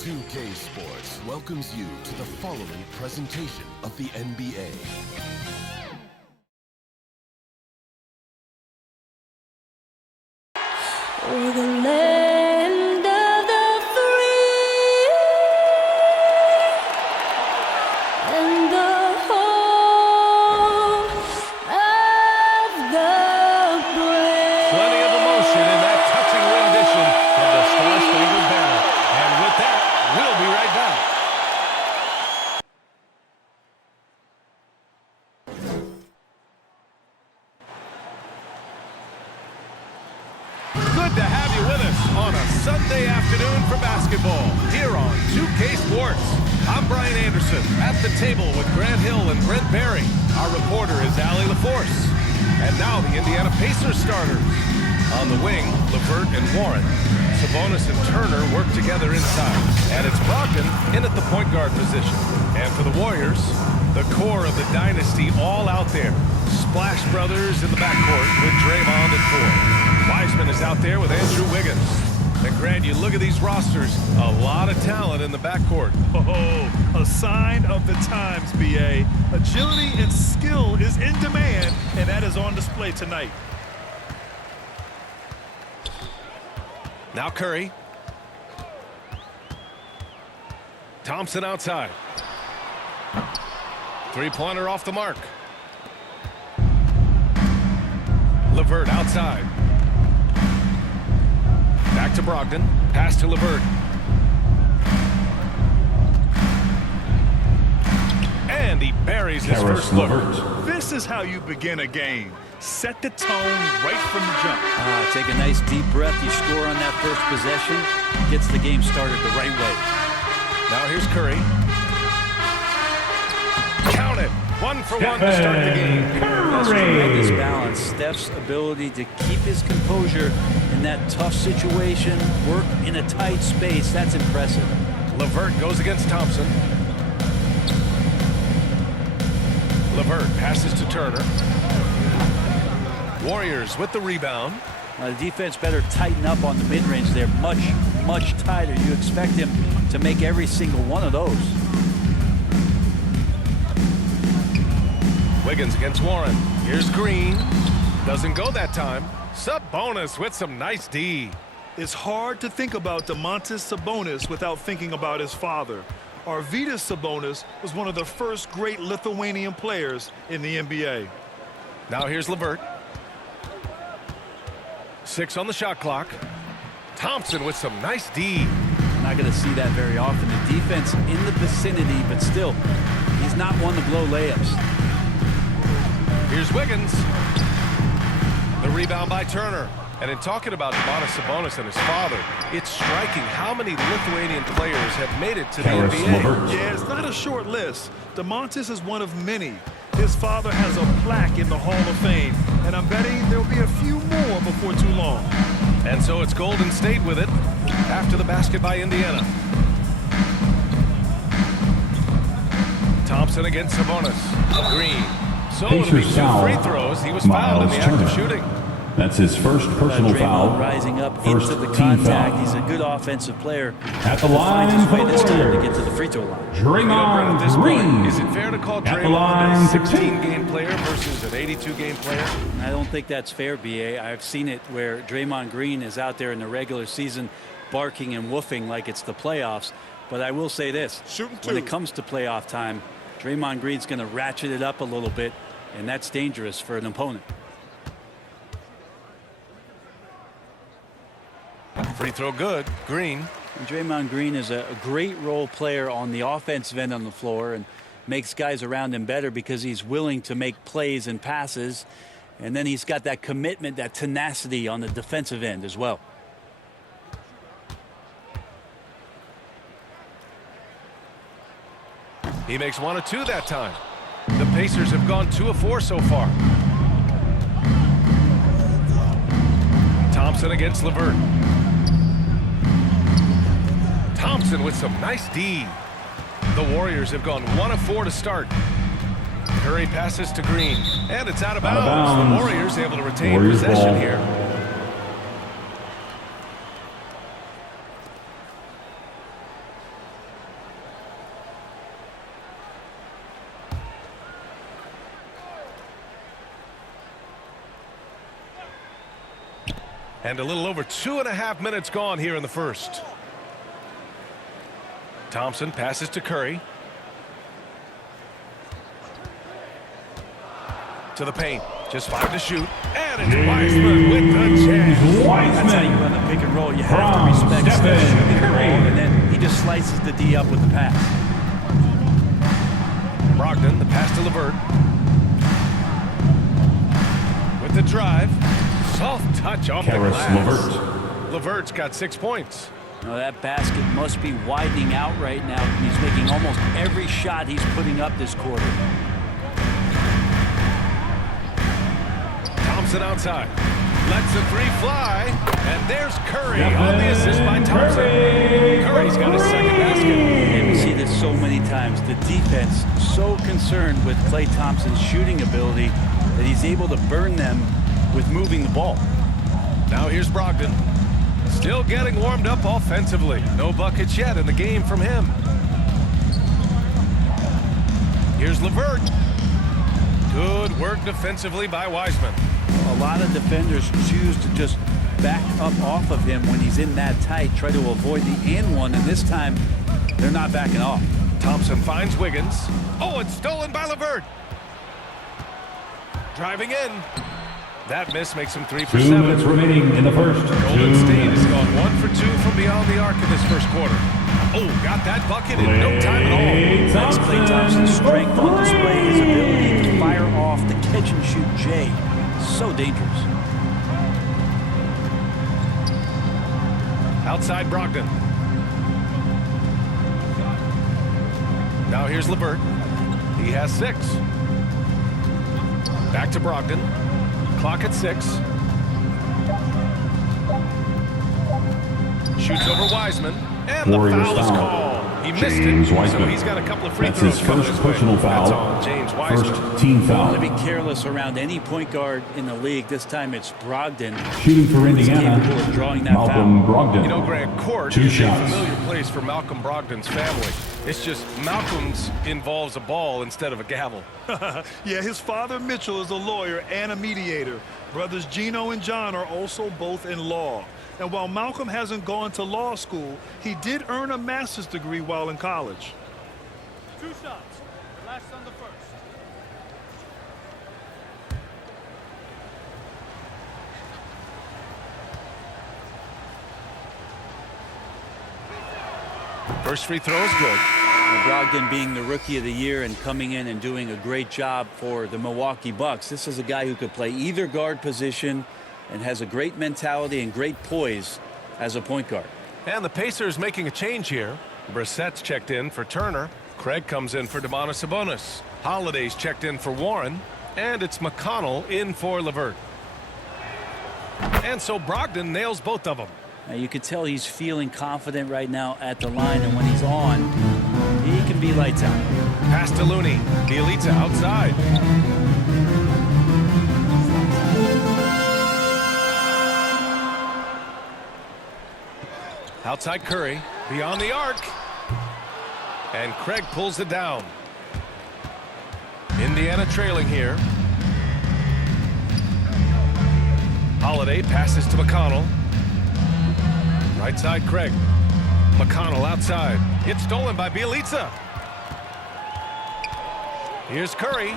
2K Sports welcomes you to the following presentation of the NBA. For the land of the free and the home of the brave. Plenty of emotion in that touching rendition of the Star-Spangled Banner. And with that, we'll be right back. Good to have you with us on a Sunday afternoon for basketball here on 2K Sports. I'm Brian Anderson at the table with Grant Hill and Brent Barry. Our reporter is Allie LaForce. And now the Indiana Pacers starters. On the wing, LeVert and Warren. Sabonis and Turner work together inside. And it's Brogdon in at the point guard position. And for the Warriors, the core of the dynasty all out there. Splash Brothers in the backcourt with Draymond at 4. Wiseman is out there with Andrew Wiggins. And Grant, you look at these rosters, a lot of talent in the backcourt. Oh, a sign of the times, B.A. Agility and skill is in demand, and that is on display tonight. Now Curry. Thompson outside. Three-pointer off the mark. LeVert outside. Back to Brogdon. Pass to LeVert. And he buries his first look. This is how you begin a game. Set the tone right from the jump. Take a nice deep breath. You score on that first possession. Gets the game started the right way. Now here's Curry. Count it. 1 for 1 to start the game. That's tremendous balance. Steph's ability to keep his composure in that tough situation, work in a tight space, that's impressive. LeVert goes against Thompson. LeVert passes to Turner. Warriors with the rebound. The defense better tighten up on the mid-range there. Much tighter. You expect him to make every single one of those. Wiggins against Warren. Here's Green. Doesn't go that time. Sabonis with some nice D. It's hard to think about Domantas Sabonis without thinking about his father. Arvydas Sabonis was one of the first great Lithuanian players in the NBA. Now here's LeVert. 6 on the shot clock. Thompson with some nice D. Not going to see that very often. The defense in the vicinity, but still, he's not one to blow layups. Here's Wiggins. The rebound by Turner. And in talking about Domantas Sabonis and his father, it's striking how many Lithuanian players have made it to the NBA. Yeah, it's not a short list. Domantas is one of many. His father has a plaque in the Hall of Fame, and I'm betting there'll be a few more before too long. And so it's Golden State with it after the basket by Indiana. Thompson against Sabonis. Green. So it'll be 2 free throws. He was fouled in the act of shooting. That's his first personal foul. Rising up First into the team contact. foul. He's a good offensive player. At the He'll line find his way for the this time to Warriors. get to the free throw line. Draymond At this Green. point, is it fair to call At the Draymond line a to 16-game player versus an 82-game player? I don't think that's fair, B.A. I've seen it where Draymond Green is out there in the regular season barking and woofing like it's the playoffs. But I will say this. When it comes to playoff time, Draymond Green's going to ratchet it up a little bit, and that's dangerous for an opponent. Free throw good. Green. And Draymond Green is a great role player on the offensive end on the floor and makes guys around him better because he's willing to make plays and passes. And then he's got that commitment, that tenacity on the defensive end as well. He makes 1 of 2 that time. The Pacers have gone 2 of 4 so far. Thompson against LeVert. Thompson with some nice D. The Warriors have gone 1 of 4 to start. Curry passes to Green, and it's out of bounds. The Warriors able to retain possession here. And a little over 2.5 minutes gone here in the first. Thompson passes to Curry. To the paint. Just 5 to shoot. And it's Wiseman with the chance. That's how you run the pick and roll. You have to respect Steph shooting the ball, and then he just slices the D up with the pass. Brogdon, the pass to LeVert. With the drive. Soft touch off the glass. LeVert's got 6 points. Now that basket must be widening out right now. He's making almost every shot he's putting up this quarter. Thompson outside. Lets the 3 fly. And there's Curry on the assist by Thompson. Curry's got his second basket. And we see this so many times. The defense so concerned with Klay Thompson's shooting ability that he's able to burn them with moving the ball. Now here's Brogdon. Still getting warmed up offensively. No buckets yet in the game from him. Here's LeVert. Good work defensively by Wiseman. A lot of defenders choose to just back up off of him when he's in that tight, try to avoid the and one, and this time they're not backing off. Thompson finds Wiggins. Oh, it's stolen by LeVert. Driving in. That miss makes him 3 for 7. 2 minutes remaining in the first. Golden State has gone 1 for 2 from beyond the arc in this first quarter. Oh, got that bucket in no time at all. That's Klay Thompson's strength on display, his ability to fire off the catch and shoot J. So dangerous. Outside Brogdon. Now here's LeVert. He has 6. Back to Brogdon. Clock at 6. Shoots over Wiseman. And the foul is called. He missed James it, Wiseman. so he's got a couple of free That's throws his coming first his way. personal foul. That's on James Wiseman. First team foul. To be careless around any point guard in the league. This time it's Brogdon. Shooting for He's Indiana, capable of drawing that Malcolm foul. Brogdon. You know, Grant, court 2 is shots. a familiar place for Malcolm Brogdon's family. It's just Malcolm's involves a ball instead of a gavel. Yeah, his father Mitchell is a lawyer and a mediator. Brothers Gino and John are also both in law. And while Malcolm hasn't gone to law school, he did earn a master's degree while in college. 2 shots. Last on the first. First free throw is good. Brogdon being the rookie of the year and coming in and doing a great job for the Milwaukee Bucks. This is a guy who could play either guard position and has a great mentality and great poise as a point guard. And the Pacers making a change here. Brissett's checked in for Turner. Craig comes in for Domantas Sabonis. Holiday's checked in for Warren. And it's McConnell in for LeVert. And so Brogdon nails both of them. Now you could tell he's feeling confident right now at the line, and when he's on, he can be lights out. Pass to Looney. Bielitsa outside. Outside Curry. Beyond the arc. And Craig pulls it down. Indiana trailing here. Holiday passes to McConnell. Right side Craig. McConnell outside. It's stolen by Bielitsa. Here's Curry.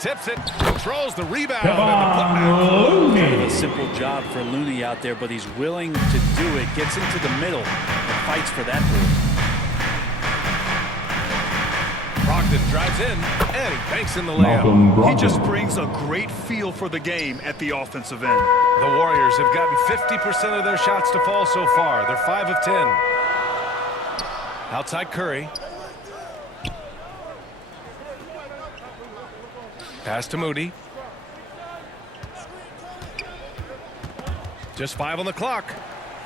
Tips it. Controls the rebound. And the Kind of a simple job for Looney out there, but he's willing to do it. Gets into the middle and fights for that move. Brogdon drives in, and he banks in the layup. He just brings a great feel for the game at the offensive end. The Warriors have gotten 50% of their shots to fall so far. They're 5 of 10. Outside Curry. Pass to Moody. Just 5 on the clock.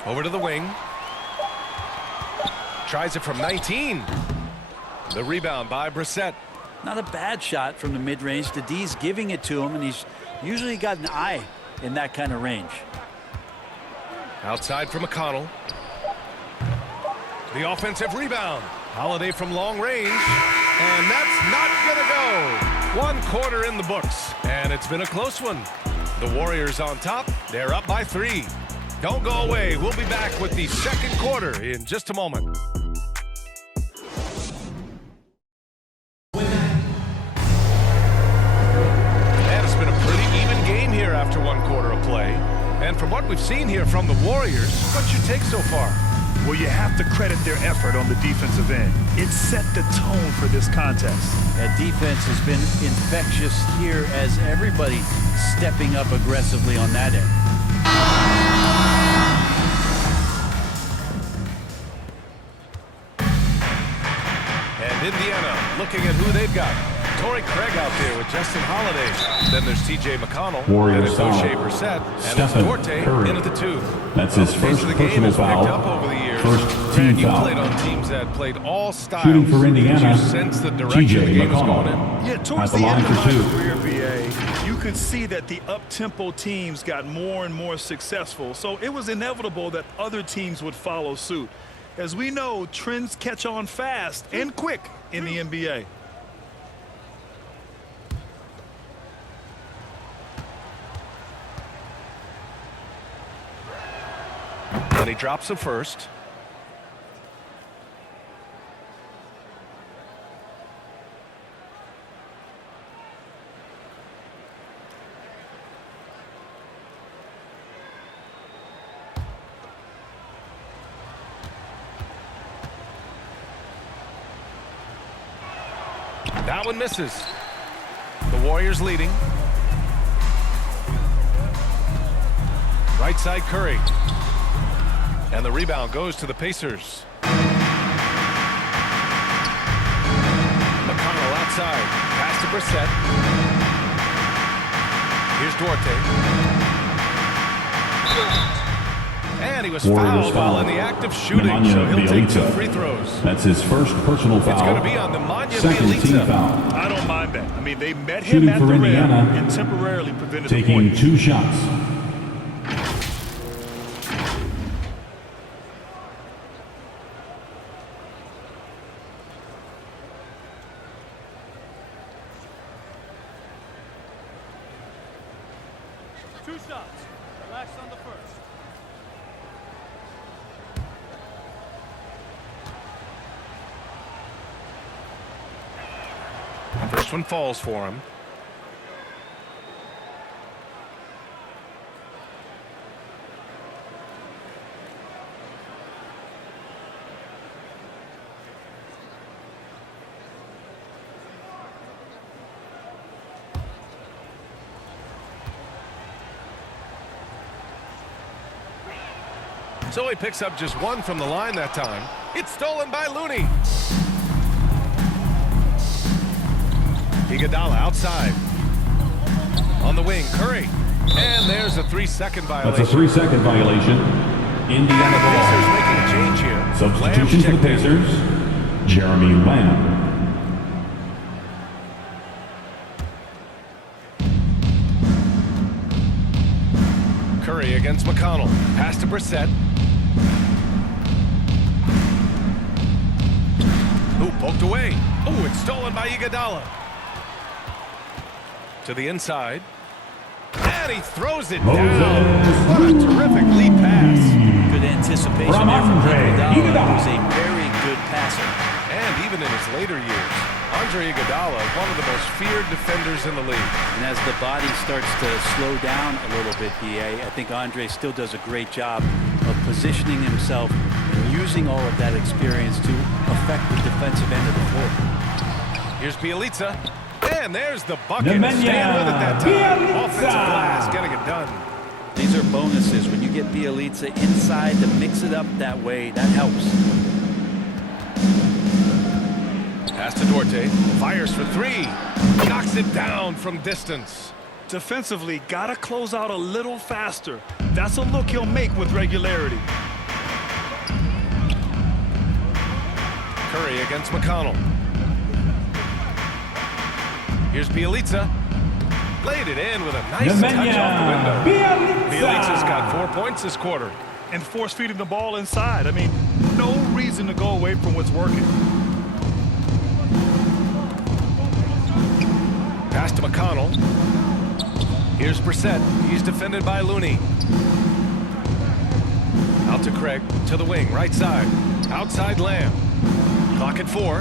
Over to the wing. Tries it from 19. The rebound by Brissett. Not a bad shot from the mid-range. The D's giving it to him, and he's usually got an eye in that kind of range. Outside for McConnell. The offensive rebound. Holiday from long range. And that's not going to go. 1 quarter in the books. And it's been a close one. The Warriors on top. They're up by 3. Don't go away. We'll be back with the second quarter in just a moment. And it's been a pretty even game here after 1 quarter of play. And from what we've seen here from the Warriors, what's your take so far? Well, you have to credit their effort on the defensive end. It set the tone for this contest. That defense has been infectious here as everybody stepping up aggressively on that end. And Indiana looking at who they've got. Torrey Craig out there with Justin Holiday. Then there's T.J. McConnell. Warriors and it's foul. O'Shea Brissett. And Stephen it's Duarte Curry. in at the 2. That's his The pace first of the game personal has picked foul. up over the years. First Grant, team you foul. played on teams that played all styles. Shooting for Indiana, Did you sense the direction T.J. the game was McConnell. going in? Yeah, At towards the the line end of for my 2. career, BA, you could see that the up-tempo teams got more and more successful. So it was inevitable that other teams would follow suit. As we know, trends catch on fast and quick in the NBA. And he drops it first. That one misses. The Warriors leading. Right side Curry. And the rebound goes to the Pacers. McConnell outside. Pass to Brissett. Here's Duarte. And he was Warriors fouled while foul. in the act of shooting, Nemanja so he'll take 2 Bjelica. free throws. That's his first personal foul. It's going to be on Nemanja Second team Bjelica. foul. I don't mind that. I mean, they met him Shooting at for the rim Indiana, and temporarily prevented the Taking point. 2 shots. Two shots. Relax on the first. First one falls for him. So he picks up just 1 from the line that time. It's stolen by Looney. Iguodala outside. On the wing, Curry. And there's a 3-second violation. That's a 3-second violation. Indiana Pacers ball. making a change here. Substitution for the Lamb's checked in. Pacers. Jeremy Lamb. Curry against McConnell. Pass to Brissett. Ooh, poked away. Ooh, it's stolen by Iguodala. To the inside. And he throws it down. What a terrific lead pass. Good anticipation From there from Andre Iguodala, Iguodala. who's a very good passer. And even in his later years, Andre Iguodala, one of the most feared defenders in the league. And as the body starts to slow down a little bit, BA, I think Andre still does a great job of positioning himself and using all of that experience to affect the defensive end of the floor. Here's Bjelica. And there's the bucket. Nemanja Staying with it that time. Bjelica. Offensive glass, getting it done. These are bonuses. When you get Bjelica inside to mix it up that way, that helps. Pass to Duarte. Fires for 3. Knocks it down from distance. Defensively, gotta close out a little faster. That's a look he'll make with regularity. Curry against McConnell. Here's Bjelica. Laid it in with a nice touch off the window. Bjelica's got 4 points this quarter. And force feeding the ball inside. I mean, no reason to go away from what's working. Pass to McConnell. Here's Brissett. He's defended by Looney. Out to Craig. To the wing. Right side. Outside Lamb. Clock at 4.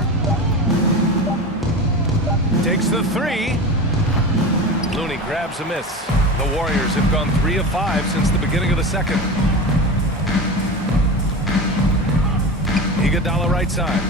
Takes the 3. Looney grabs a miss. The Warriors have gone 3 of 5 since the beginning of the second. Iguodala right side.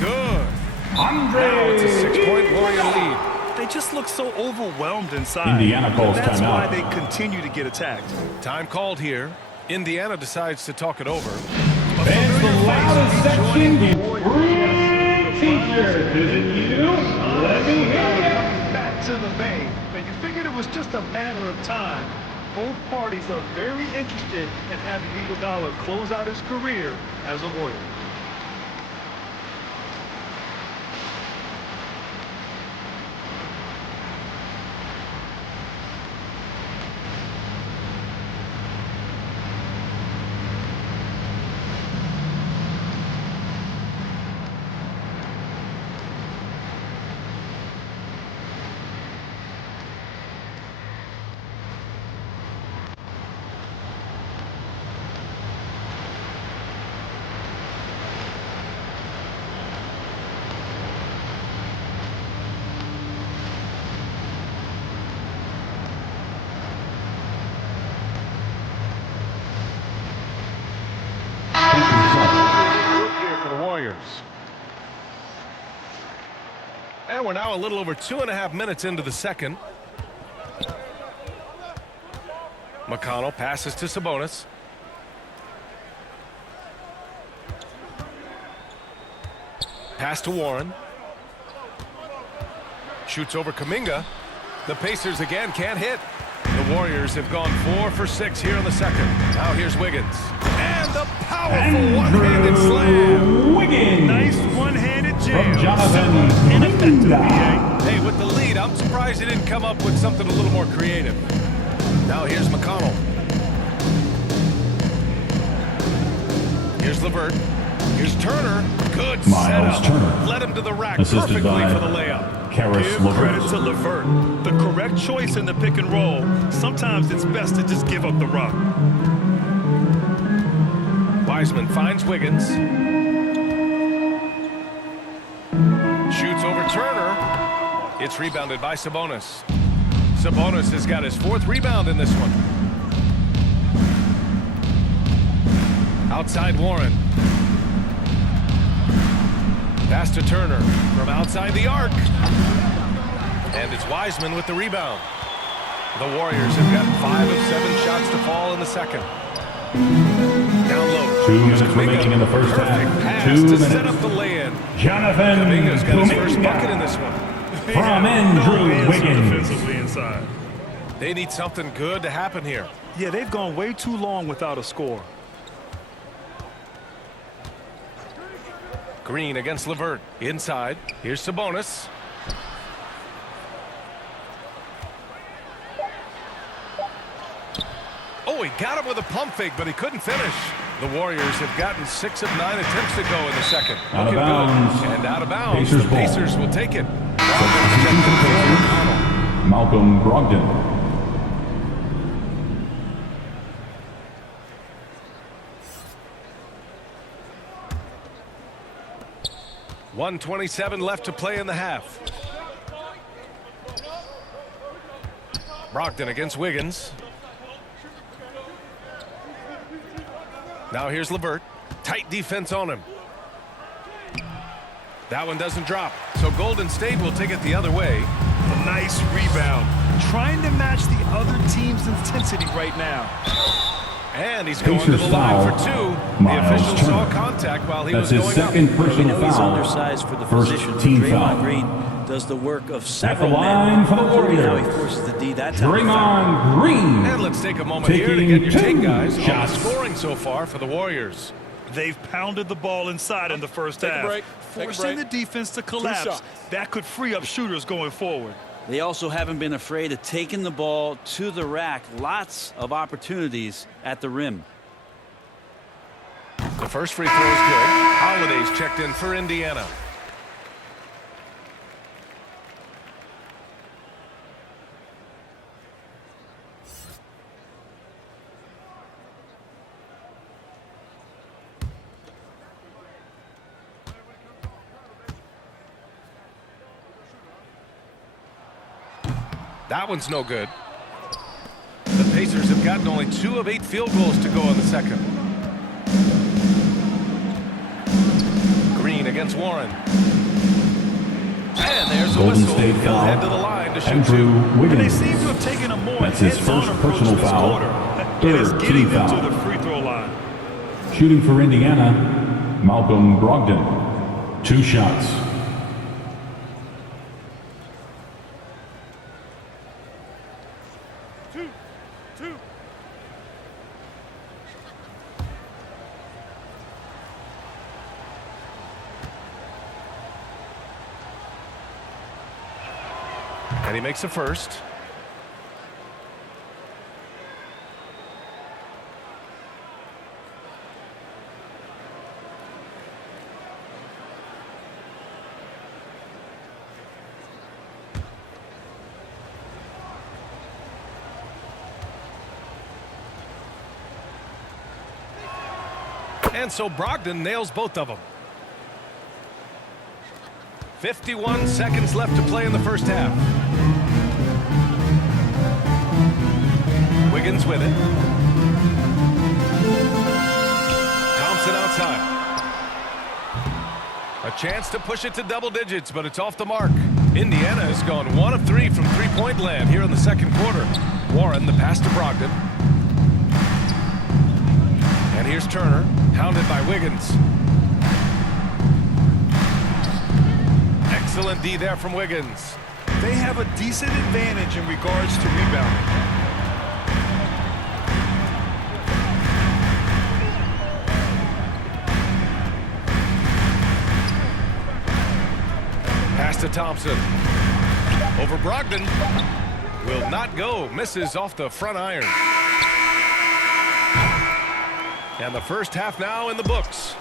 Good. Now it's a 6-point Warrior lead. They just look so overwhelmed inside. Indiana calls That's why timeout. they continue to get attacked. Time called here. Indiana decides to talk it over. Fans, the loudest section in green t-shirt. Is it you? Let me hear you. Back to the Bay, and you figured it was just a matter of time. Both parties are very interested in having Iguodala close out his career as a Warrior. Here for the Warriors. And we're now a little over 2.5 minutes into the second. McConnell passes to Sabonis. Pass to Warren. Shoots over Kuminga. The Pacers again can't hit. The Warriors have gone 4 for 6 here in the second. Now here's Wiggins. And the powerful one-handed slam. Wiggins. Nice one-handed jam. From Jonathan Ineffective, Kuminga. BA. Hey, with the lead, I'm surprised he didn't come up with something a little more creative. Now here's McConnell. Here's LeVert. Here's Turner. Good Miles setup. Turner. Led him to the rack Assisted perfectly by for the layup. Karis Give credit LeVert. to LeVert. The correct choice in the pick and roll. Sometimes it's best to just give up the rock. Wiseman finds Wiggins. Shoots over Turner. It's rebounded by Sabonis. Sabonis has got his 4th rebound in this one. Outside Warren. Pass to Turner from outside the arc. And it's Wiseman with the rebound. The Warriors have got 5 of 7 shots to fall in the second. Down low. 2 Here's minutes Kuminga. remaining in the first Perfect half. pass 2 to minutes. set up the lay-in. Jonathan Kuminga's got his first bucket in Kuminga. this one. From Andrew answer Wiggins. defensively inside. They need something good to happen here. Yeah, they've gone way too long without a score. Green against LeVert. Inside. Here's Sabonis. Oh, he got him with a pump fake, but he couldn't finish. The Warriors have gotten 6 of 9 attempts to go in the second. Out of Looking bounds. good. And out of bounds. Pacers The ball. Pacers will take it. Malcolm Brogdon. .127 left to play in the half. Brogdon against Wiggins. Now here's LeVert. Tight defense on him. That one doesn't drop. So Golden State will take it the other way. Nice rebound. Trying to match the other team's intensity right now. And he's going to the Pacers line foul. for 2. The Miles official Turner. saw contact while he That's was his going second up. personal He's foul. undersized for the First position. but team Draymond foul. Green does the work of At the several line men, for the including how he Warriors. forces the D. That time. Draymond Green. And let's take a moment here to Taking get your 2 take, guys, on the shots. scoring so far for the Warriors. They've pounded the ball inside in the first Take a half, break. Take a forcing break. the defense to collapse. shots. That could free up shooters going forward. They also haven't been afraid of taking the ball to the rack. Lots of opportunities at the rim. The first free throw is good. Holiday's checked in for Indiana. That one's no good. The Pacers have gotten only 2 of 8 field goals to go in the second. Green against Warren. And there's a Golden whistle. State He'll foul. head to the line to shoot Andrew 2. And they Wiggins. seem to have taken a more That's his heads-on first approach personal this foul. quarter. And it's Third getting team them foul. to the free throw line. Shooting for Indiana, Malcolm Brogdon. 2 shots. Two. And he makes a first. And so Brogdon nails both of them. 51 seconds left to play in the first half. Wiggins with it. Thompson outside. A chance to push it to double digits, but it's off the mark. Indiana has gone 1 of 3 from three-point land here in the second quarter. Warren, the pass to Brogdon. And here's Turner, hounded by Wiggins. Excellent D there from Wiggins. They have a decent advantage in regards to rebounding. Pass to Thompson. Over Brogdon. Will not go. Misses off the front iron. And the first half now in the books.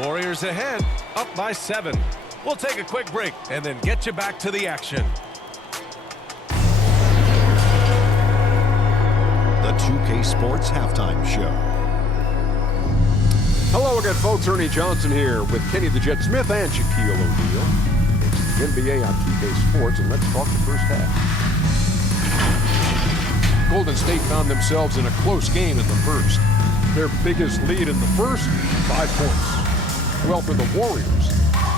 Warriors ahead, up by 7. We'll take a quick break and then get you back to the action. The 2K Sports Halftime Show. Hello again, folks. Ernie Johnson here with Kenny the Jet Smith and Shaquille O'Neal. It's the NBA on 2K Sports, and let's talk the first half. Golden State found themselves in a close game in the first. Their biggest lead in the first, 5 points. Well, for the Warriors,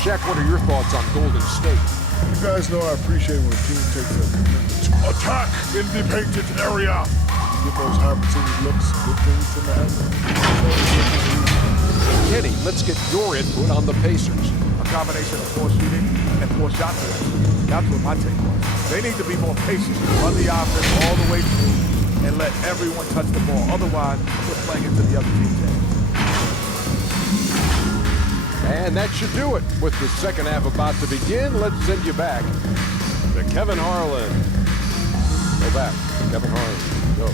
Jack, what are your thoughts on Golden State? You guys know I appreciate when a team takes a commitment to attack in the painted area. Get those opportunity looks, good things to happen. Kenny, let's get your input on the Pacers. A combination of poor shooting and poor shot selection. That's what my take was. They need to be more patient, run the offense all the way through, and let everyone touch the ball. Otherwise, we're playing into the other team's hands. And that should do it. With the second half about to begin, let's send you back to Kevin Harlan. Go back. Kevin Harlan. Go.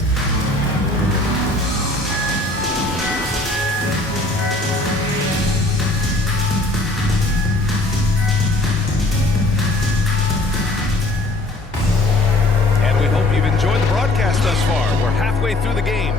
And we hope you've enjoyed the broadcast thus far. We're halfway through the game.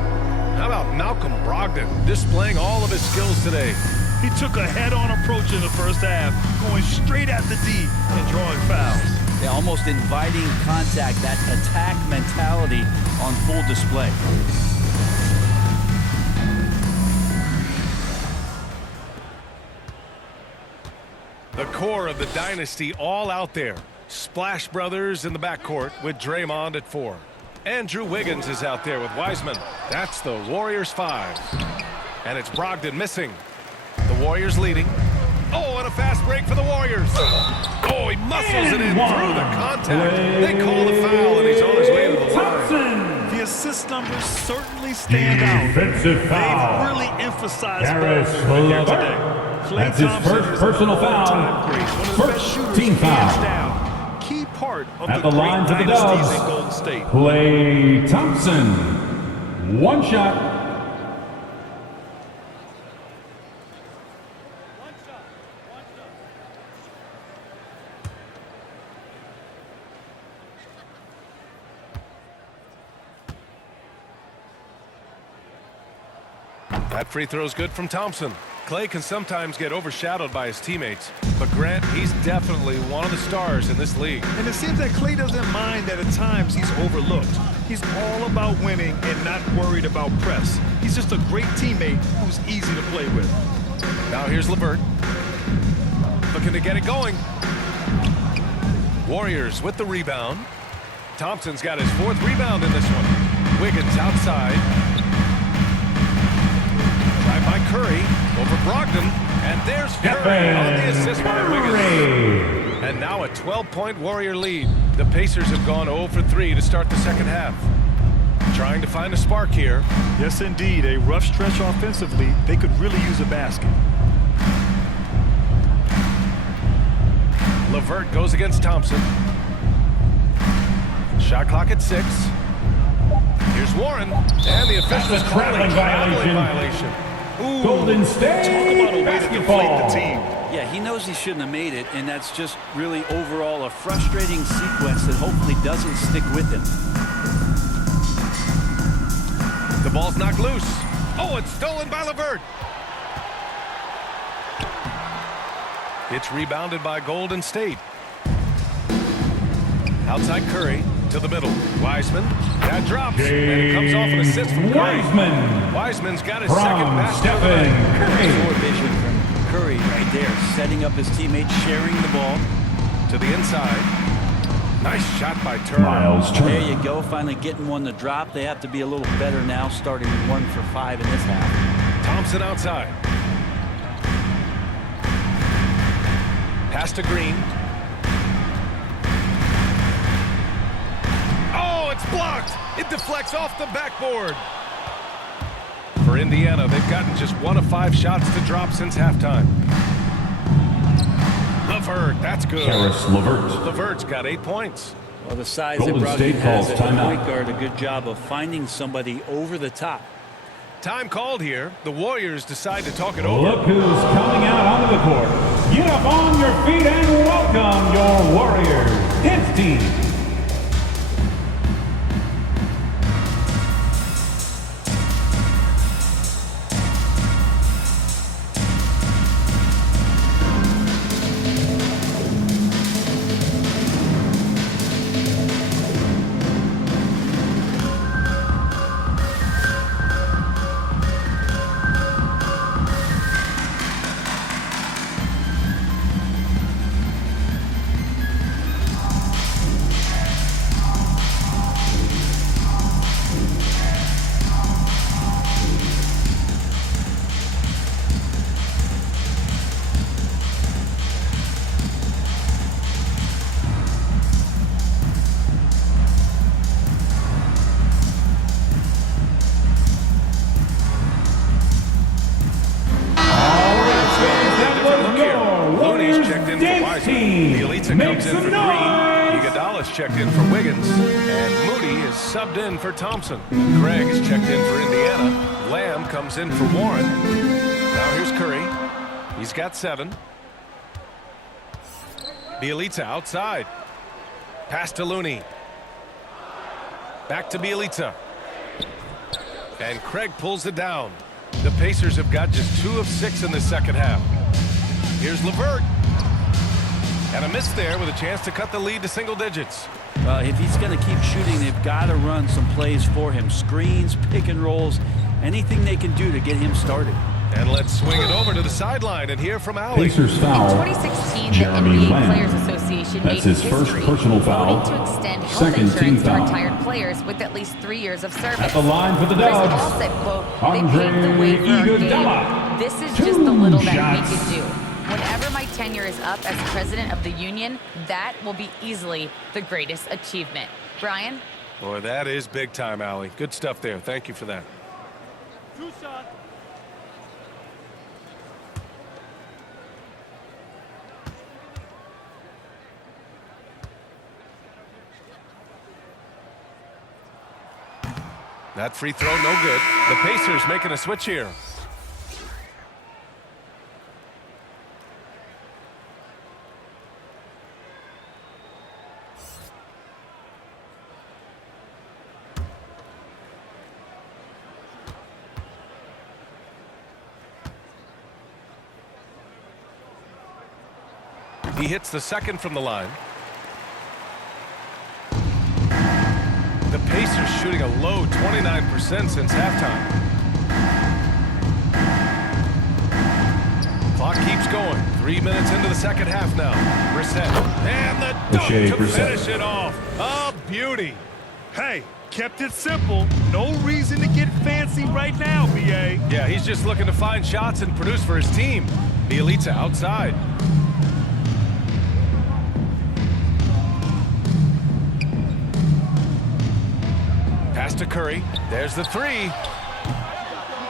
How about Malcolm Brogdon displaying all of his skills today? He took a head-on approach in the first half, going straight at the D and drawing fouls. Yeah, almost inviting contact, that attack mentality on full display. The core of the dynasty all out there. Splash Brothers in the backcourt with Draymond at 4. Andrew Wiggins is out there with Wiseman. That's the Warriors 5. And it's Brogdon missing. The Warriors leading. Oh, and a fast break for the Warriors. Oh, he muscles it in through the contact. They call the foul, and he's on his way to the line. The assist numbers certainly stand out. Defensive foul. They've really emphasized Darius ball here Glover. today. Klay That's his Thompson first is personal an all-time foul. great. One of the best First shooters, team hands foul. down. Key part of At the the great line for the dynasties in Dubs, Golden State. Klay Thompson. 1 shot. That free throw's good from Thompson. Clay can sometimes get overshadowed by his teammates, but Grant, he's definitely one of the stars in this league. And it seems that Clay doesn't mind that at times he's overlooked. He's all about winning and not worried about press. He's just a great teammate who's easy to play with. Now here's LeVert. Looking to get it going. Warriors with the rebound. Thompson's got his 4th rebound in this one. Wiggins outside. Drive by Curry over Brogdon. And there's Curry on the assist by Wiggins. And now a 12-point Warrior lead. The Pacers have gone 0 for 3 to start the second half. Trying to find a spark here. Yes, indeed. A rough stretch offensively. They could really use a basket. LeVert goes against Thompson. Shot clock at 6. Here's Warren. And the official's calling a traveling violation. Ooh, Golden State talk about a way to deflate the team. Yeah, he knows he shouldn't have made it, and that's just really overall a frustrating sequence that hopefully doesn't stick with him. The ball's knocked loose. Oh, it's stolen by LeVert. It's rebounded by Golden State. Outside Curry to the middle. Wiseman. That drops. And it comes off an assist from Curry. Wiseman's got his second basket. Poor vision from Curry right there, setting up his teammates, sharing the ball. To the inside. Nice shot by Turner. Miles Turner. There you go, finally getting one to drop. They have to be a little better now, starting 1 for 5 in this half. Thompson outside. Pass to Green. Oh, it's blocked. It deflects off the backboard. For Indiana, they've gotten just 1 of 5 shots to drop since halftime. LeVert, that's good. Karis LeVert. LeVert's got 8 points. Well, the size Golden that Brogdon State has calls at the timeout. point guard, a good job of finding somebody over the top. Time called here. The Warriors decide to talk it over. Look who's coming out onto the court. Get up on your feet and welcome your Warriors. Hits team. Checked in for Wiggins, and Moody is subbed in for Thompson. Craig is checked in for Indiana. Lamb comes in for Warren. Now here's Curry. He's got 7. Bielitsa outside. Pass to Looney. Back to Bielitsa. And Craig pulls it down. The Pacers have got just 2 of 6 in the second half. Here's LeVert. And a miss there with a chance to cut the lead to single digits. Well, if he's going to keep shooting, they've got to run some plays for him. Screens, pick and rolls, anything they can do to get him started. And let's swing it over to the sideline and hear from Allie. Pacers foul. In 2016, Jeremy the NBA Lamb. Players Association That's made his first history personal foul. voting to extend health Second team insurance to foul. retired players with at least 3 years of service. At the line for the Chris Dubs. Paul said, quote, they Andre paved the way for our Iguodala. game. This is 2 just the little that shots. we could do. Whenever my tenure is up as president of the union, that will be easily the greatest achievement. Brian? Boy, that is big time, Allie. Good stuff there. Thank you for that. 2 shots. That free throw, no good. The Pacers making a switch here. He hits the second from the line. The Pacers shooting a low 29% since halftime. Clock keeps going. 3 minutes into the second half now. Brissett. And the dunk to finish it off. A beauty. Hey, kept it simple. No reason to get fancy right now, B.A. Yeah, he's just looking to find shots and produce for his team. Bjelica outside. Pass to Curry. There's the three.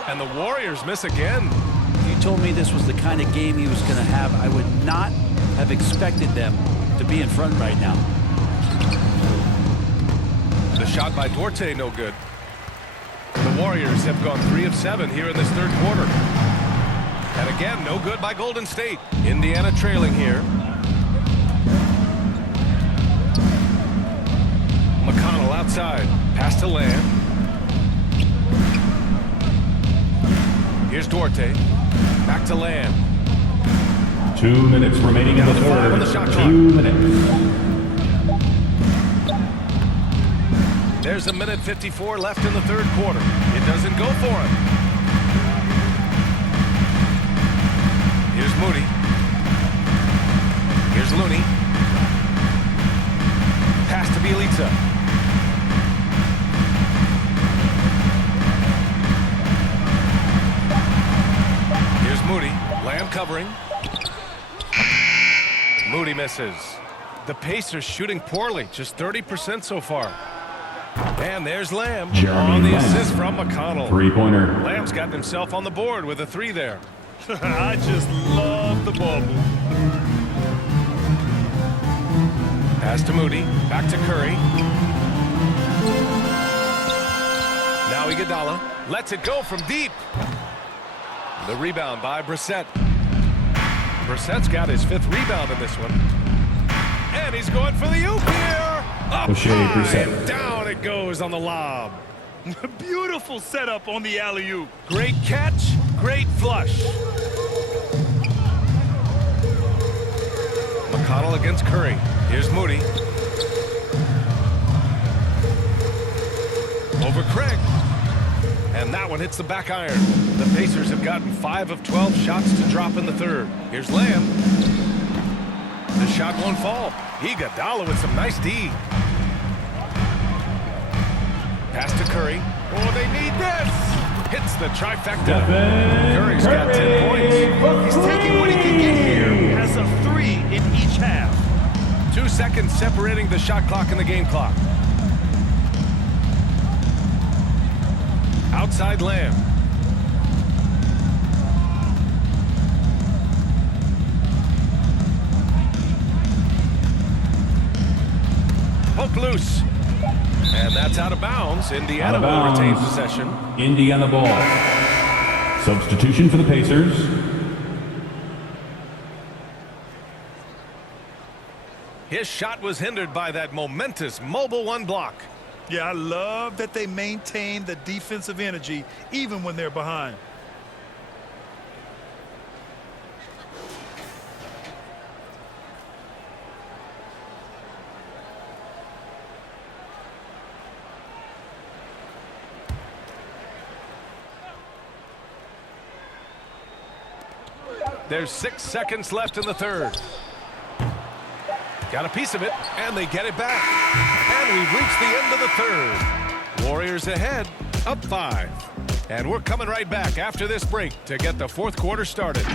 And the Warriors miss again. If you told me this was the kind of game he was going to have, I would not have expected them to be in front right now. The shot by Duarte, no good. The Warriors have gone 3 of 7 here in this third quarter. And again, no good by Golden State. Indiana trailing here. McConnell outside. Pass to Lamb. Here's Duarte. Back to Lamb. 2 minutes remaining in the third. 2 minutes. There's a minute 54 left in the third quarter. It doesn't go for him. Here's Moody. Here's Looney. Pass to Bjelica. Here's Moody. Lamb covering. Moody misses. The Pacers shooting poorly, just 30% so far. And there's Lamb on the assist from McConnell. Three-pointer. Lamb's got himself on the board with a 3 there. I just love the bubble. Pass to Moody. Back to Curry. Now Iguodala lets it go from deep. The rebound by Brissett. Brissett's got his 5th rebound in this one. And he's going for the oop here. Up high, and down it goes on the lob. Beautiful setup on the alley-oop. Great catch, great flush. McConnell against Curry. Here's Moody. Over Craig. And that one hits the back iron. The Pacers have gotten 5 of 12 shots to drop in the third. Here's Lamb. The shot won't fall. Iguodala with some nice D. Pass to Curry. Oh, they need this. Hits the trifecta. Curry's got 10 points. He's taking what he can get here. Has a 3 in each half. 2 seconds separating the shot clock and the game clock. Outside Lamb. Poke loose. And that's out of bounds. Indiana will retain possession. Indiana ball. Substitution for the Pacers. His shot was hindered by that momentous mobile 1 block. Yeah, I love that they maintain the defensive energy even when they're behind. There's 6 seconds left in the third. Got a piece of it, and they get it back. And we've reached the end of the third. Warriors ahead, up 5. And we're coming right back after this break to get the fourth quarter started.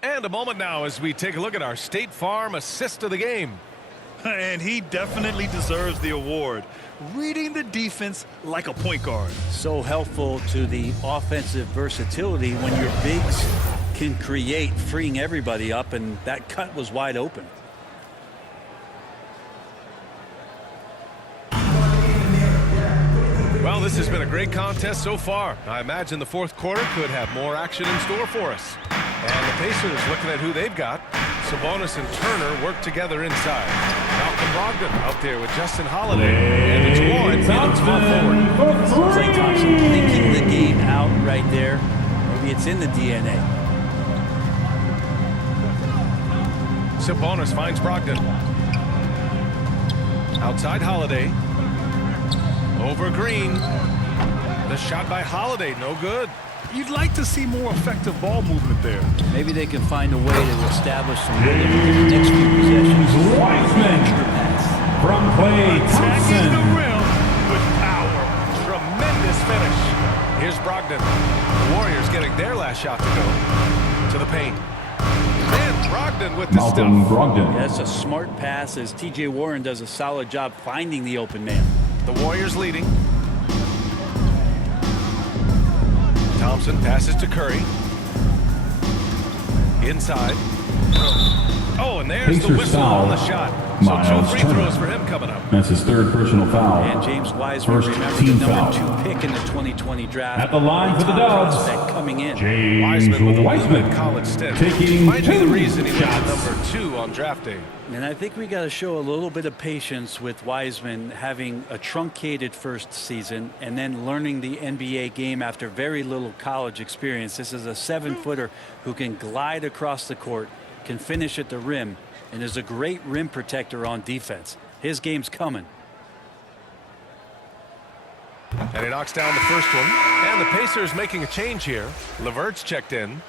And a moment now as we take a look at our State Farm assist of the game. And he definitely deserves the award. Reading the defense like a point guard. So helpful to the offensive versatility when your bigs can create, freeing everybody up, and that cut was wide open. this has been a great contest so far. I imagine the fourth quarter could have more action in store for us. And the Pacers looking at who they've got. Sabonis and Turner work together inside. Malcolm Brogdon out there with Justin Holiday. And it's Warren feeling small forward. Klay Thompson thinking the game out right there. Maybe it's in the DNA. Sabonis finds Brogdon. Outside Holiday. Over Green. The shot by Holiday, no good. You'd like to see more effective ball movement there. Maybe they can find a way to establish some rhythm in the next few possessions. Wiseman from Klay Attacking the Thompson. rim with power. Tremendous finish. Here's Brogdon. The Warriors getting their last shot to go. To the paint. And Brogdon with the Malcolm stuff. Brogdon. That's a smart pass as T.J. Warren does a solid job finding the open man. The Warriors leading. Thompson passes to Curry. Inside. Oh, and there's the Pacers whistle on the foul. shot. Miles So 2 free Turner. throws for him coming up. That's his third personal foul. And James Wiseman, First remember, team the foul. number 2 pick in the 2020 draft. At the line for the Top Dubs. prospect coming in. James Wiseman with a Wiseman limited college stint. taking Might be the 2 reason he went to shots. number 2 on draft day. And I think we got to show a little bit of patience with Wiseman having a truncated first season and then learning the NBA game after very little college experience. This is a 7-footer who can glide across the court, can finish at the rim, and is a great rim protector on defense. His game's coming. And he knocks down the first one. And the Pacers making a change here. LeVert's checked in.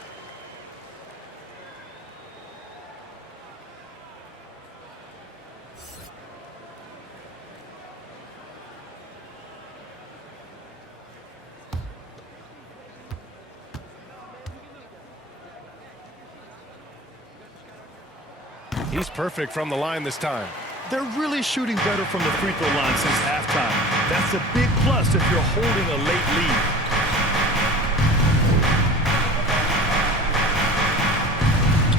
He's perfect from the line this time. They're really shooting better from the free throw line since halftime. That's a big plus if you're holding a late lead.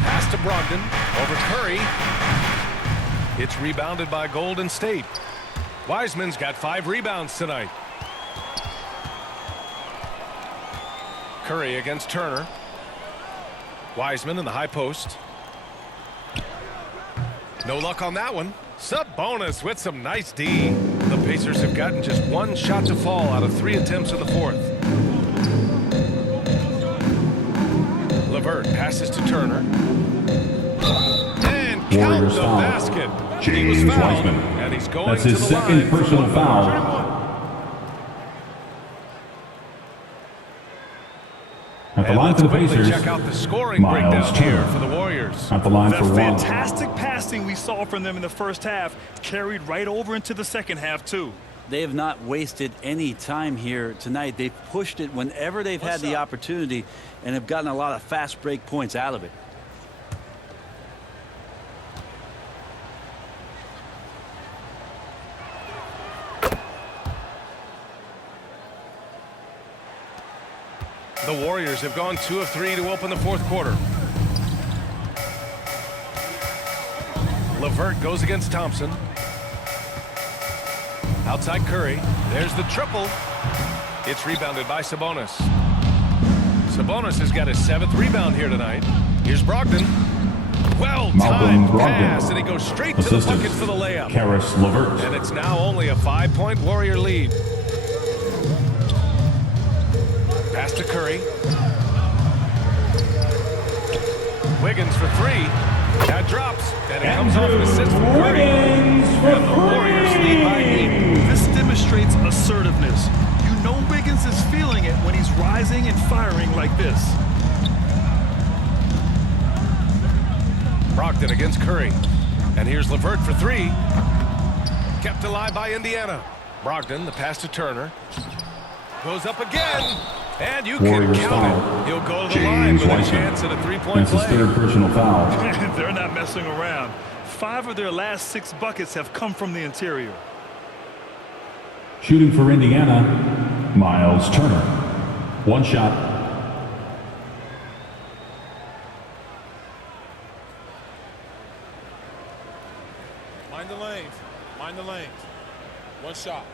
Pass to Brogdon. Over Curry. It's rebounded by Golden State. Wiseman's got 5 rebounds tonight. Curry against Turner. Wiseman in the high post. No luck on that one. Sabonis with some nice D. The Pacers have gotten just 1 shot to fall out of 3 attempts in the fourth. LeVert passes to Turner. And count Warriors the foul. basket. He James was fouled, Wiseman. and he's going That's to his the second line for personal one foul. more. At the And line let's for the quickly Pacers, check out the scoring Miles breakdown here Turner. for the Warriors. At the line That for 1. fantastic passing we saw from them in the first half carried right over into the second half, too. They have not wasted any time here tonight. They've pushed it whenever they've had the opportunity and have gotten a lot of fast break points out of it. The Warriors have gone 2 of 3 to open the fourth quarter. LeVert goes against Thompson. Outside Curry. There's the triple. It's rebounded by Sabonis. Sabonis has got his 7th rebound here tonight. Here's Brogdon. Well-timed pass, and he goes straight to the bucket for the layup. Karis LeVert. And it's now only a 5-point Warrior lead. Pass to Curry. Wiggins for 3. That drops, and it comes off an assist from Curry. And the Warriors lead by 8. This demonstrates assertiveness. You know Wiggins is feeling it when he's rising and firing like this. Brogdon against Curry. And here's LeVert for 3. Kept alive by Indiana. Brogdon, the pass to Turner. Goes up again. And you Warriors can count foul. it. He'll go to the James line with a Wiseman. chance at a 3-point That's his play. 3rd personal foul. They're not messing around. 5 of their last 6 buckets have come from the interior. Shooting for Indiana, Miles Turner. 1 shot. Mind the lanes. Mind the lanes. 1 shot.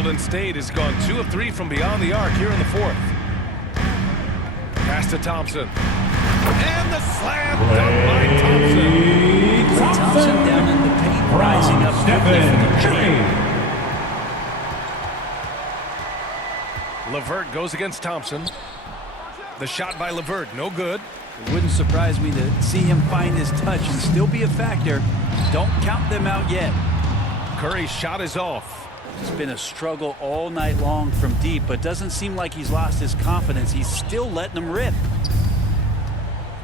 Golden State has gone 2 of 3 from beyond the arc here in the fourth. Pass to Thompson. And the slam dunk by Thompson. Thompson down in the paint, rising up quickly for the jam. LeVert goes against Thompson. The shot by LeVert, no good. It wouldn't surprise me to see him find his touch and still be a factor. Don't count them out yet. Curry's shot is off. It's been a struggle all night long from deep, but doesn't seem like he's lost his confidence. He's still letting them rip.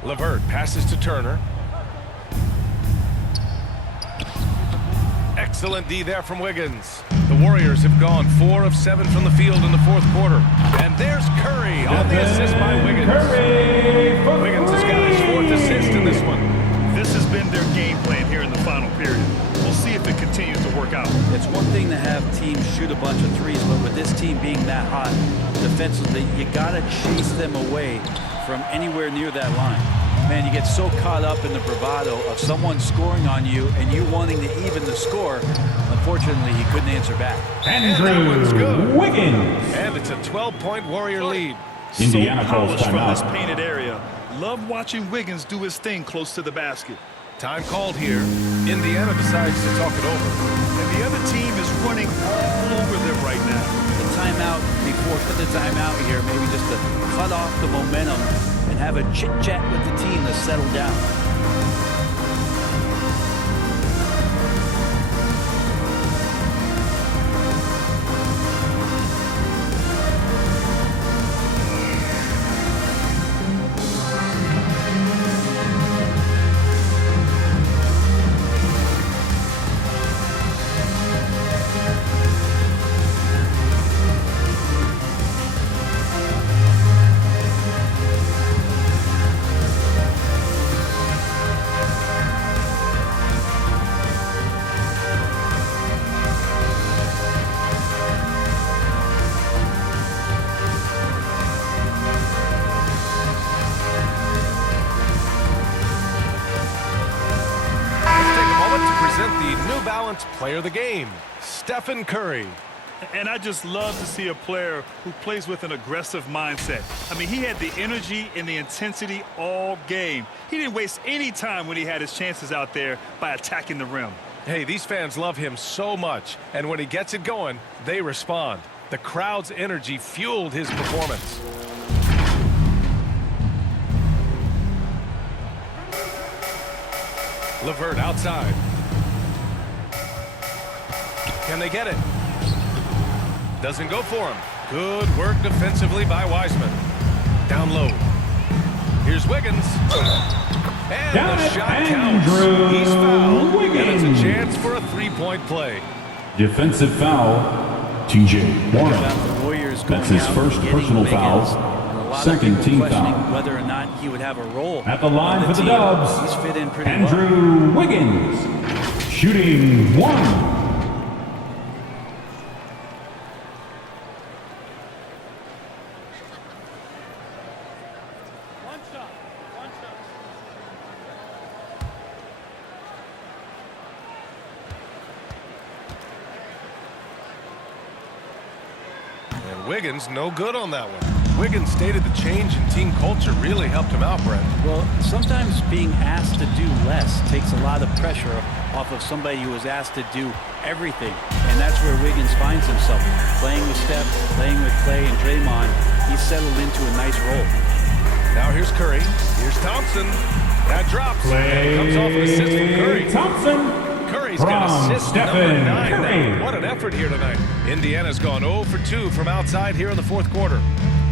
LeVert passes to Turner. Excellent D there from Wiggins. The Warriors have gone 4 of 7 from the field in the fourth quarter. And there's Curry on the assist by Wiggins. Wiggins has got his 4th assist in this one. This has been their game plan here in the final period. We'll see if it continues to work out. It's one thing to have teams shoot a bunch of threes, but with this team being that hot defensively, you got to chase them away from anywhere near that line. Man, you get so caught up in the bravado of someone scoring on you and you wanting to even the score. Unfortunately, he couldn't answer back. Andrew Wiggins. And it's a 12-point Warrior lead. Indiana so calls polished from this timeout. painted area. Love watching Wiggins do his thing close to the basket. Time called here. Indiana decides to talk it over. And the other team is running all over them right now. The timeout before the timeout here, maybe just to cut off the momentum and have a chit-chat with the team to settle down. Player of the game, Stephen Curry. And I just love to see a player who plays with an aggressive mindset. I mean, he had the energy and the intensity all game. He didn't waste any time when he had his chances out there by attacking the rim. Hey, these fans love him so much, and when he gets it going, they respond. The crowd's energy fueled his performance. LeVert outside. Can they get it? Doesn't go for him. Good work defensively by Wiseman. Down low. Here's Wiggins. And the shot counts. He's fouled. And it's a chance for a three-point play. Defensive foul, T.J. Warner. That's his first personal foul. Second team foul. Whether or not he would have a role at the line for the Dubs. He's fit in pretty Andrew Wiggins, shooting 1. Wiggins no good on that one. Wiggins stated the change in team culture really helped him out, Brent. Well, sometimes being asked to do less takes a lot of pressure off of somebody who was asked to do everything. And that's where Wiggins finds himself. Playing with Steph, playing with Clay and Draymond, he's settled into a nice role. Now here's Curry. Here's Thompson. That drops. Clay comes off an assist from Curry. Thompson. Curry's got assist number 9. What an effort here tonight. Indiana's gone 0 for 2 from outside here in the fourth quarter.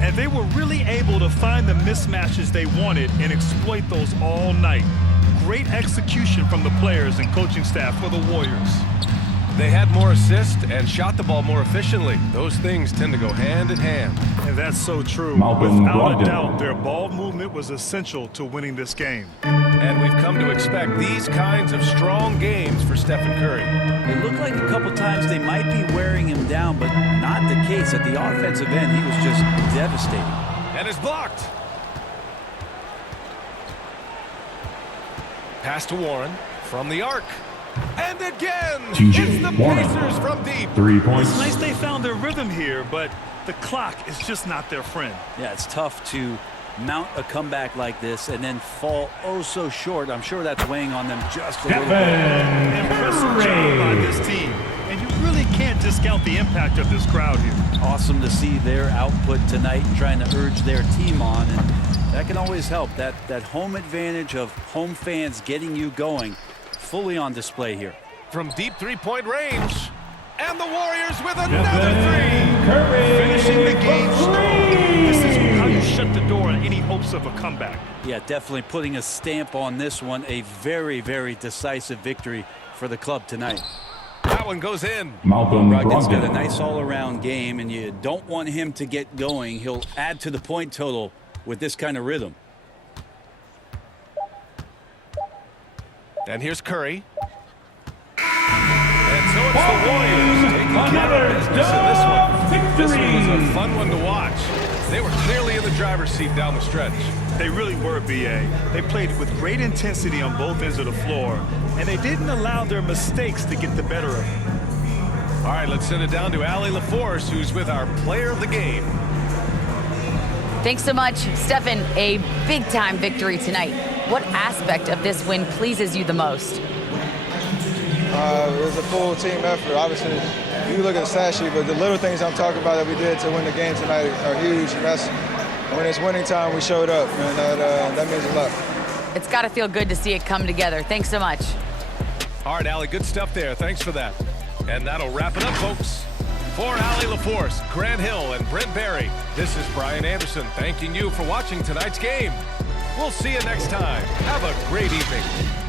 And they were really able to find the mismatches they wanted and exploit those all night. Great execution from the players and coaching staff for the Warriors. They had more assists and shot the ball more efficiently. Those things tend to go hand in hand. And that's so true. Malcolm Without a Brogdon. doubt, their ball movement was essential to winning this game. And we've come to expect these kinds of strong games for Stephen Curry. It looked like a couple times they might be wearing him down, but not the case. At the offensive end, he was just devastating. And is blocked. Pass to Warren from the arc. And again, TJ it's the Warner. Pacers from deep. 3 points. It's nice they found their rhythm here, but the clock is just not their friend. Yeah, it's tough to mount a comeback like this and then fall oh so short. I'm sure that's weighing on them just a little bit. Impressive job by this team. And you really can't discount the impact of this crowd here. Awesome to see their output tonight, trying to urge their team on, and that can always help. That home advantage of home fans getting you going, fully on display here. From deep three-point range. And the Warriors with another three. Finishing the game strong. This is how you shut the door on any hopes of a comeback. Yeah, definitely putting a stamp on this one. A very, very decisive victory for the club tonight. That one goes in. Malcolm Brogdon's got a Brogdon. nice all-around game, and you don't want him to get going. He'll add to the point total with this kind of rhythm. And here's Curry. And so it's the Warriors taking care of business in this one. This one was a fun one to watch. They were clearly in the driver's seat down the stretch. They really were, B.A. They played with great intensity on both ends of the floor, and they didn't allow their mistakes to get the better of them. All right, let's send it down to Allie LaForce, who's with our player of the game. Thanks so much, Stephen. A big-time victory tonight. What aspect of this win pleases you the most? It was a full team effort. Obviously, you look at the stat sheet, but the little things I'm talking about that we did to win the game tonight are huge. And that's when it's winning time, we showed up, and that means a lot. It's got to feel good to see it come together. Thanks so much. All right, Allie, good stuff there. Thanks for that. And that'll wrap it up, folks. For Allie LaForce, Grant Hill, and Brent Barry, this is Brian Anderson thanking you for watching tonight's game. We'll see you next time. Have a great evening.